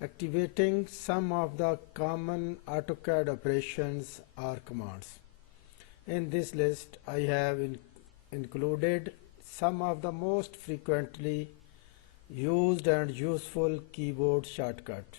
activating some of the common AutoCAD operations or commands. In this list, I have included some of the most frequently used and useful keyboard shortcut.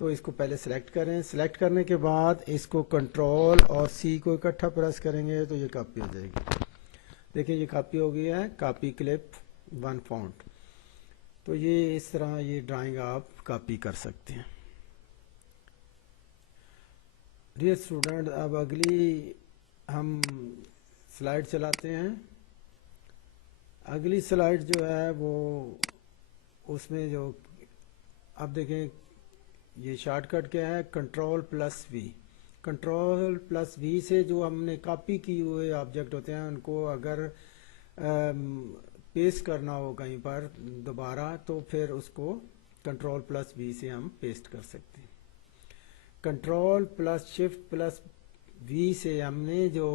تو اس کو پہلے select کریں. Select کرنے کے بعد اس کو control اور سی کو اکٹھا پریس کریں گے تو یہ کاپی ہو جائے گی. دیکھیں یہ کاپی ہو گئی ہے, کاپی کلپ 1 فونٹ. تو یہ اس طرح یہ ڈرائنگ آپ کاپی کر سکتے ہیں. ڈیئر اسٹوڈنٹ, اب اگلی ہم سلائڈ چلاتے ہیں. اگلی سلائڈ جو ہے وہ اس میں جو اب دیکھیں یہ شارٹ کٹ کیا ہے, کنٹرول پلس وی. کنٹرول پلس وی سے جو ہم نے کاپی کی ہوئے آبجیکٹ ہوتے ہیں ان کو اگر پیسٹ کرنا ہو کہیں پر دوبارہ تو پھر اس کو کنٹرول پلس وی سے ہم پیسٹ کر سکتے ہیں. کنٹرول پلس شفٹ پلس وی سے ہم نے جو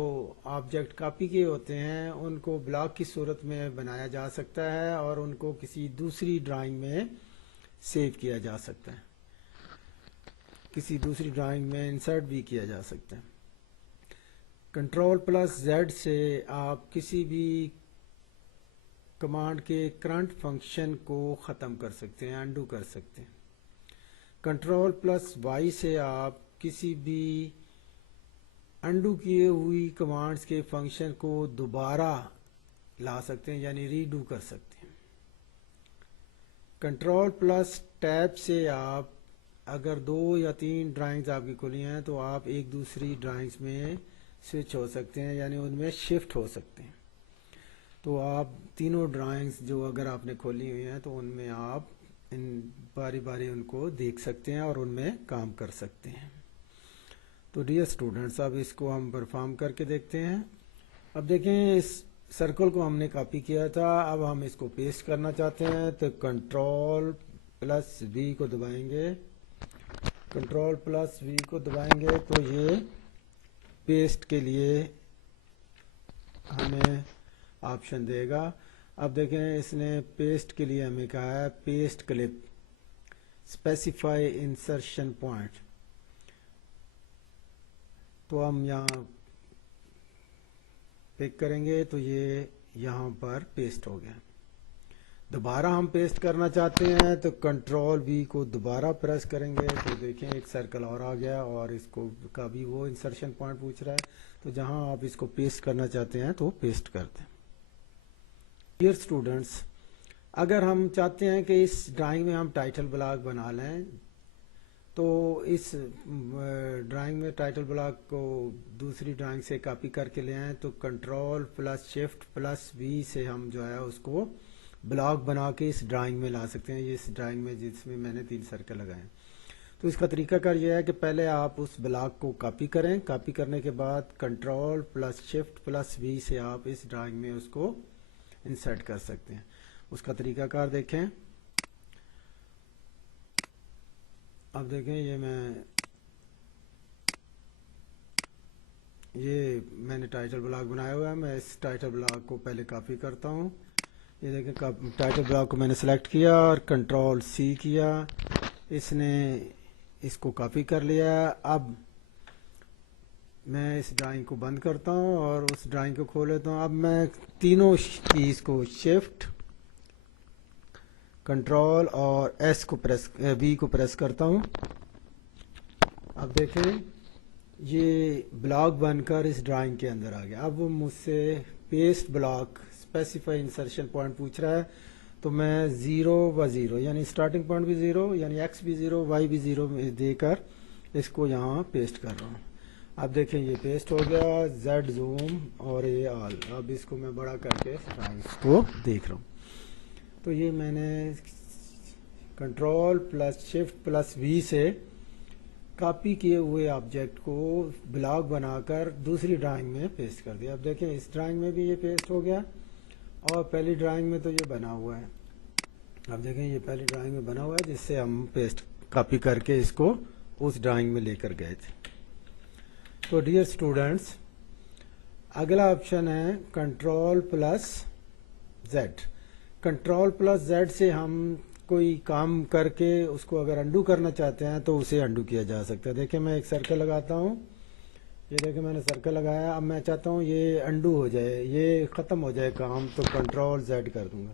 آبجیکٹ کاپی کیے ہوتے ہیں ان کو بلاک کی صورت میں بنایا جا سکتا ہے اور ان کو کسی دوسری ڈرائنگ میں سیو کیا جا سکتا ہے, کسی دوسری ڈرائنگ میں انسرٹ بھی کیا جا سکتا ہے. کنٹرول پلس زیڈ سے آپ کسی بھی کمانڈ کے کرنٹ فنکشن کو ختم کر سکتے ہیں, انڈو کر سکتے ہیں. کنٹرول پلس وائی سے آپ کسی بھی انڈو کیے ہوئی کمانڈز کے فنکشن کو دوبارہ لا سکتے ہیں, یعنی ریڈو کر سکتے ہیں. کنٹرول پلس ٹیب سے آپ اگر 2 یا 3 ڈرائنگز آپ کی کھلی ہیں تو آپ ایک دوسری ڈرائنگز میں سوئچ ہو سکتے ہیں, یعنی ان میں شفٹ ہو سکتے ہیں. تو آپ تینوں ڈرائنگز جو اگر آپ نے کھولی ہوئی ہیں تو ان میں آپ ان باری باری ان کو دیکھ سکتے ہیں اور ان میں کام کر سکتے ہیں. تو ڈیئر اسٹوڈنٹس, اب اس کو ہم پرفارم کر کے دیکھتے ہیں. اب دیکھیں اس سرکل کو ہم نے کاپی کیا تھا, اب ہم اس کو پیسٹ کرنا چاہتے ہیں تو کنٹرول پلس وی کو دبائیں گے. کنٹرول پلس وی کو دبائیں گے تو یہ پیسٹ کے لیے ہمیں آپشن دے گا. اب دیکھیں اس نے پیسٹ کے لیے ہمیں کہا ہے paste clip specify insertion point. تو ہم یہاں پک کریں گے تو یہ یہاں پر پیسٹ ہو گیا. دوبارہ ہم پیسٹ کرنا چاہتے ہیں تو کنٹرول وی کو دوبارہ پریس کریں گے تو دیکھیں ایک سرکل اور آ گیا اور اس کو کا بھی وہ انسرشن پوائنٹ پوچھ رہا ہے. تو جہاں آپ اس کو پیسٹ کرنا چاہتے ہیں تو پیسٹ کرتے ہیں. ڈیئر اسٹوڈنٹس, اگر ہم چاہتے ہیں کہ اس ڈرائنگ میں ہم ٹائٹل بلاک بنا لیں تو اس ڈرائنگ میں ٹائٹل بلاک کو دوسری ڈرائنگ سے کاپی کر کے لے آئیں تو کنٹرول پلس شفٹ پلس وی سے ہم جو ہے اس کو بلاک بنا کے اس ڈرائنگ میں لا سکتے ہیں. یہ اس ڈرائنگ میں جس میں میں نے 3 سرکل لگائے ہیں. تو اس کا طریقہ کار یہ ہے کہ پہلے آپ اس بلاک کو کاپی کریں, کاپی کرنے کے بعد کنٹرول پلس شفٹ پلس وی سے آپ اس ڈرائنگ میں اس کو انسرٹ کر سکتے ہیں. اس کا طریقہ کار دیکھیں. اب دیکھیں یہ میں نے ٹائٹل بلاک بنایا ہوا ہے. میں اس ٹائٹل بلاک کو پہلے کاپی کرتا ہوں. یہ دیکھیں ٹائٹل بلاک کو میں نے سلیکٹ کیا اور کنٹرول سی کیا, اس نے اس کو کاپی کر لیا. اب میں اس ڈرائنگ کو بند کرتا ہوں اور اس ڈرائنگ کو کھول لیتا ہوں. اب میں تینوں کیز کو شفٹ کنٹرول اور ایس کو وی کو پریس کرتا ہوں. اب دیکھیں یہ بلاک بن کر اس ڈرائنگ کے اندر آ گیا. اب وہ مجھ سے paste block specify insertion point پوچھ رہا ہے تو میں 0 و 0 یعنی اسٹارٹنگ پوائنٹ بھی 0 یعنی ایکس بھی 0 وائی بھی 0 دے کر اس کو یہاں پیسٹ کر رہا ہوں. اب دیکھیں یہ پیسٹ ہو گیا, زیڈ زوم اور یہ آل. اب اس کو میں بڑا کر کے ڈرائنگ کو دیکھ رہا ہوں. تو یہ میں نے کنٹرول پلس شفٹ پلس وی سے کاپی کیے ہوئے آبجیکٹ کو بلاک بنا کر دوسری ڈرائنگ میں پیسٹ کر دیا. اب دیکھیں اس ڈرائنگ میں بھی یہ پیسٹ ہو گیا اور پہلی ڈرائنگ میں تو یہ بنا ہوا ہے. اب دیکھیں یہ پہلی ڈرائنگ میں بنا ہوا ہے جس سے ہم پیسٹ کاپی کر کے اس کو اس ڈرائنگ میں لے کر گئے تھے. تو ڈیئر اسٹوڈنٹس, اگلا آپشن ہے control plus Z. Control plus Z سے ہم کوئی کام کر کے اس کو اگر انڈو کرنا چاہتے ہیں تو اسے انڈو کیا جا سکتا ہے. دیکھیں میں ایک سرکل لگاتا ہوں. یہ دیکھیں میں نے سرکل لگایا. اب میں چاہتا ہوں یہ انڈو ہو جائے, یہ ختم ہو جائے کام, تو کنٹرول زیڈ کر دوں گا.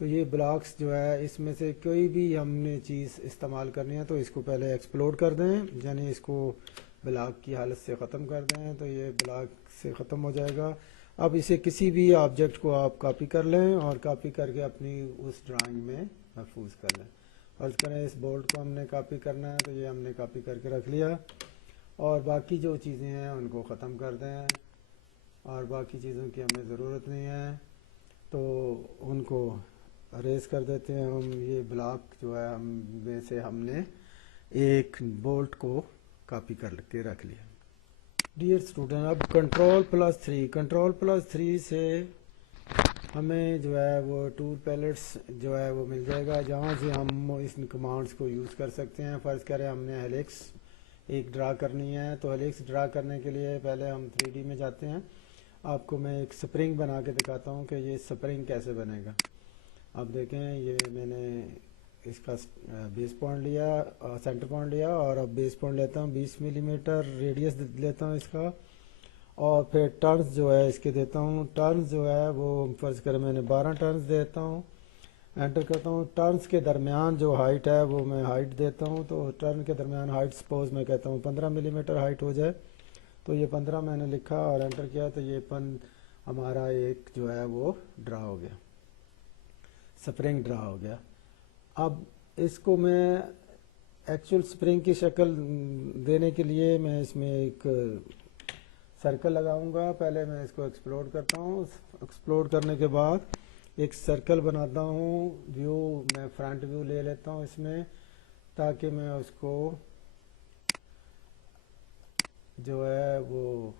تو یہ بلاکس جو ہے اس میں سے کوئی بھی ہم نے چیز استعمال کرنی ہے تو اس کو پہلے ایکسپلوڈ کر دیں، یعنی اس کو بلاک کی حالت سے ختم کر دیں تو یہ بلاک سے ختم ہو جائے گا۔ اب اسے کسی بھی آبجیکٹ کو آپ کاپی کر لیں اور کاپی کر کے اپنی اس ڈرائنگ میں محفوظ کر لیں۔ فرض کریں اس بولٹ کو ہم نے کاپی کرنا ہے تو یہ ہم نے کاپی کر کے رکھ لیا، اور باقی جو چیزیں ہیں ان کو ختم کر دیں، اور باقی چیزوں کی ہمیں ضرورت نہیں ہے تو ان کو اریز کر دیتے ہیں ہم۔ یہ بلاک جو ہے ہم میں سے ہم نے ایک بولٹ کو کاپی کر کے رکھ لیا۔ ڈیئر اسٹوڈنٹ، اب کنٹرول+3 سے ہمیں جو ہے وہ ٹول پیلٹس جو ہے وہ مل جائے گا، جہاں سے ہم اس کمانڈس کو یوز کر سکتے ہیں۔ فرض کریں ہم نے ہیلکس ایک ڈرا کرنی ہے، تو ہیلکس ڈرا کرنے کے لیے پہلے ہم 3D میں جاتے ہیں۔ آپ کو میں ایک سپرنگ بنا کے دکھاتا ہوں کہ یہ سپرنگ کیسے بنے گا۔ اب دیکھیں یہ میں نے اس کا بیس پوائنٹ لیا، سینٹر پوائنٹ لیا، اور اب بیس پوائنٹ لیتا ہوں 20 ملی میٹر ریڈیس لیتا ہوں اس کا، اور پھر ٹرنز جو ہے اس کے دیتا ہوں۔ ٹرنز جو ہے وہ فرض کریں میں نے 12 ٹرنز دیتا ہوں، انٹر کرتا ہوں۔ ٹرنز کے درمیان جو ہائٹ ہے وہ میں ہائٹ دیتا ہوں، تو ٹرن کے درمیان ہائٹ سپوز میں کہتا ہوں 15 ملی میٹر ہائٹ ہو جائے، تو یہ 15 میں نے لکھا اور انٹر کیا، تو یہ ہمارا ایک جو ہے وہ ڈرا ہو گیا، سپرنگ ڈرا ہو گیا۔ اب اس کو میں ایکچول سپرنگ کی شکل دینے کے لیے میں اس میں ایک سرکل لگاؤں گا۔ پہلے میں اس کو ایکسپلوڈ کرتا ہوں، ایکسپلوڈ کرنے کے بعد ایک سرکل بناتا ہوں، ویو میں فرنٹ ویو لے لیتا ہوں اس میں، تاکہ میں اس کو جو ہے وہ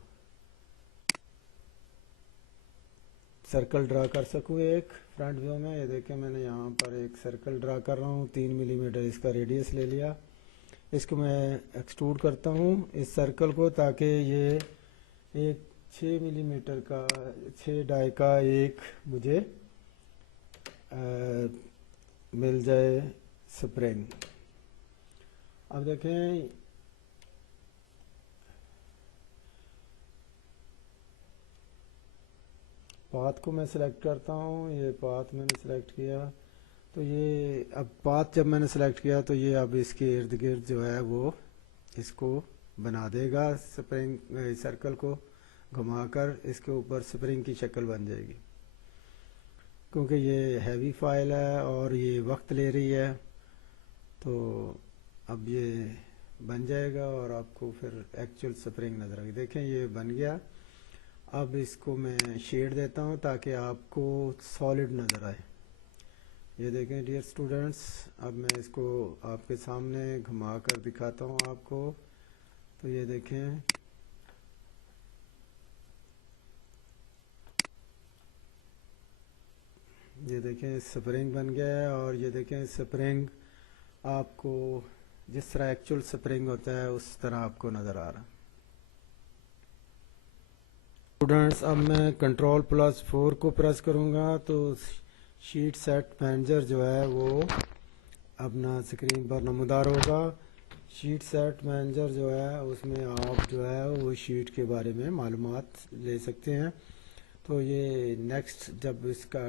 سرکل ڈرا کر سکوں ایک فرنٹ ویو میں۔ یہ دیکھیں میں نے یہاں پر ایک سرکل ڈرا کر رہا ہوں، 3 ملی میٹر اس کا ریڈیس لے لیا۔ اس کو میں ایکسٹروڈ کرتا ہوں اس سرکل کو، تاکہ یہ ایک 6 ملی میٹر کا 6 ڈائی کا ایک مجھے مل جائے سپرنگ۔ اب دیکھیں پاتھ کو میں سلیکٹ کرتا ہوں، یہ پاتھ میں نے سلیکٹ کیا، تو یہ اب پاتھ جب میں نے سلیکٹ کیا تو یہ اب اس کے ارد گرد جو ہے وہ اس کو بنا دے گا، سپرنگ سرکل کو گھما کر اس کے اوپر سپرنگ کی شکل بن جائے گی۔ کیونکہ یہ ہیوی فائل ہے اور یہ وقت لے رہی ہے، تو اب یہ بن جائے گا اور آپ کو پھر ایکچول سپرنگ نظر آئے گی۔ دیکھیں یہ بن گیا۔ اب اس کو میں شیڈ دیتا ہوں تاکہ آپ کو سالڈ نظر آئے۔ یہ دیکھیں ڈیئر اسٹوڈنٹس، اب میں اس کو آپ کے سامنے گھما کر دکھاتا ہوں آپ کو، تو یہ دیکھیں یہ دیکھیں سپرنگ بن گیا ہے، اور یہ دیکھیں سپرنگ آپ کو جس طرح ایکچول سپرنگ ہوتا ہے اس طرح آپ کو نظر آ رہا ہے۔ اسٹوڈنٹس اب میں کنٹرول+4 کو پریس کروں گا تو شیٹ سیٹ مینیجر جو ہے وہ اپنا اسکرین پر نمودار ہوگا۔ شیٹ سیٹ مینیجر جو ہے اس میں آپ جو ہے وہ شیٹ کے بارے میں معلومات لے سکتے ہیں۔ تو یہ نیکسٹ جب اس کا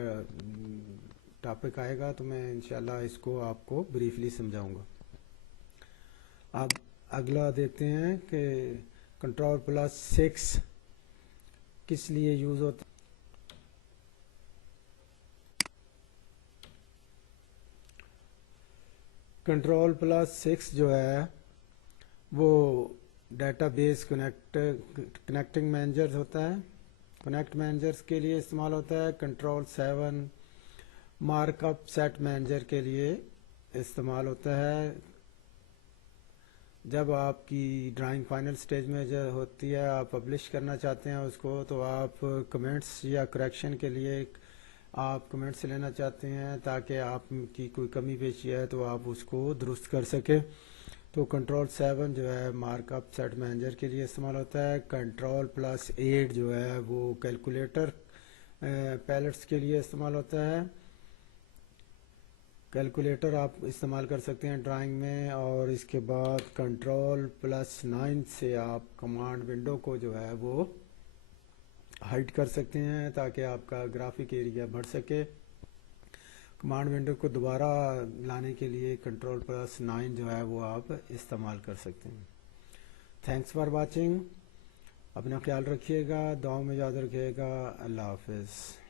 ٹاپک آئے گا تو میں انشاءاللہ اس کو آپ کو بریفلی سمجھاؤں گا۔ اب اگلا دیکھتے ہیں کہ کنٹرول+6 کس لیے یوز ہوتا ہے۔ کنٹرول+6 جو ہے وہ ڈیٹا بیس کنیکٹنگ مینیجر ہوتا ہے، کنیکٹ مینیجرز کے لیے استعمال ہوتا ہے۔ کنٹرول+7 مارک اپ سیٹ مینیجر کے لیے استعمال ہوتا ہے۔ جب آپ کی ڈرائنگ فائنل سٹیج میں جو ہوتی ہے، آپ پبلش کرنا چاہتے ہیں اس کو، تو آپ کمنٹس یا کریکشن کے لیے آپ کمنٹس لینا چاہتے ہیں تاکہ آپ کی کوئی کمی پیشی ہے تو آپ اس کو درست کر سکیں، تو کنٹرول+7 جو ہے مارک اپ سیٹ مینیجر کے لیے استعمال ہوتا ہے۔ کنٹرول+8 جو ہے وہ کیلکولیٹر پیلٹس کے لیے استعمال ہوتا ہے۔ کیلکولیٹر آپ استعمال کر سکتے ہیں ڈرائنگ میں، اور اس کے بعد کنٹرول+9 سے آپ کمانڈ ونڈو کو جو ہے وہ ہائڈ کر سکتے ہیں تاکہ آپ کا گرافک ایریا بڑھ سکے۔ کمانڈ ونڈو کو دوبارہ لانے کے لیے Ctrl+9 جو ہے وہ آپ استعمال کر سکتے ہیں. Thanks for watching. اپنا خیال رکھیے گا, دعاؤں میں یاد رکھیے گا. اللہ حافظ.